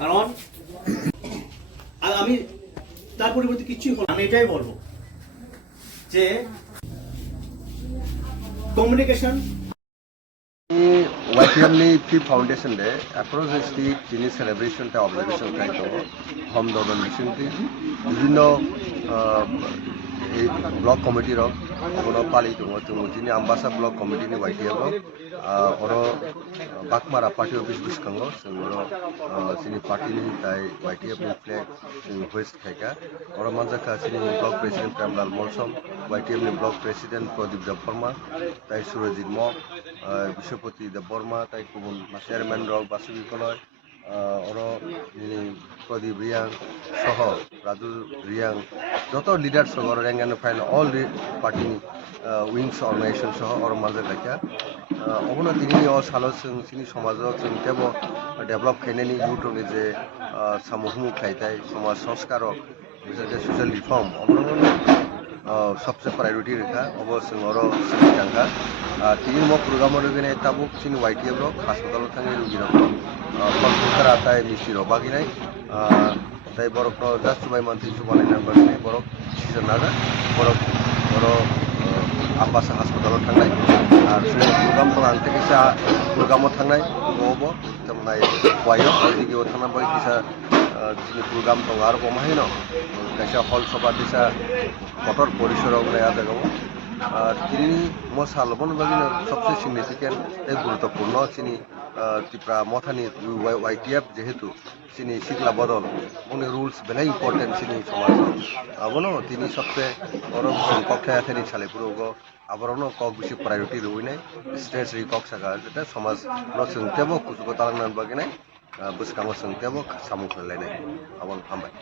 কারণ আর আমি তার পরিবর্তে কিছুই বলবো, আমি এটাই বলবো যে communication YPMनि P Foundation de across the state jini celebration ta observation kai to hom dodon recently bibhinno block committee rok kono pali to jini ambasa block committee ni YTF rok oro bakmara party office biskango singoro sini party ni tai YTF ni flag sing hoist khaika oro manjaka sini block president Premlal Molsom YTF ni block president Pradip Deborma tai Surajit Mo Biswapati Debbarma তাই কুবুন chairman রক বাসুবি কলয় oro ini Pradip Riang soho Raju Riang joto leaders soho rank and file all party wings organization soho oro maje lakha obono tini o salo sini somajo chung tebo develop khainani youtube ni je samuhumu khaitai somaj sanskaro bishoje social reform obono सबसे priority रेखा अवश्य और सिंगा तीन मो programme रोगने Tabuk चिन YTF रो hospital थांगे रोगी रो कलकत्ता आताय mystery रो बागिनाय ताई बरक रो just bye मंथलि सुबानाय number ने बरक सिजन नागा बरक आम्बासा हास्पिटल थांनाय आर सुने प्रोग्राम को आंते किसा प्रोग्राम थांनाय गोबो तमनाय वायो दिगे थाना बाय किसा जिनि प्रोग्राम दं आरो बमाहिनो कैसा हल सभा दिसा कठोर परिसर नया जगह তিনি মশালবন বাগিনো সবচেয়ে সিগনিফিকেন্ট এই গুরুত্বপূর্ণ চিনি ত্রিপুরা মথানি YTF যেহেতু চিনি শিকলা বদল উনি রুলস বেলাই ইম্পর্টেন্ট চিনি সমাজ আবনো তিনি সবচেয়ে বড় কক্ষায় আছেন সালেপুরগ আবরণও কক বেশি প্রায়োরিটি রইনাই স্টেটস রিকক সাগা যেটা সমাজ নসংতেবো কুচুকো তালাংনান বাগিনাই বুসকামো সংতেবো সামু ফেলাইনাই আবন হামবাই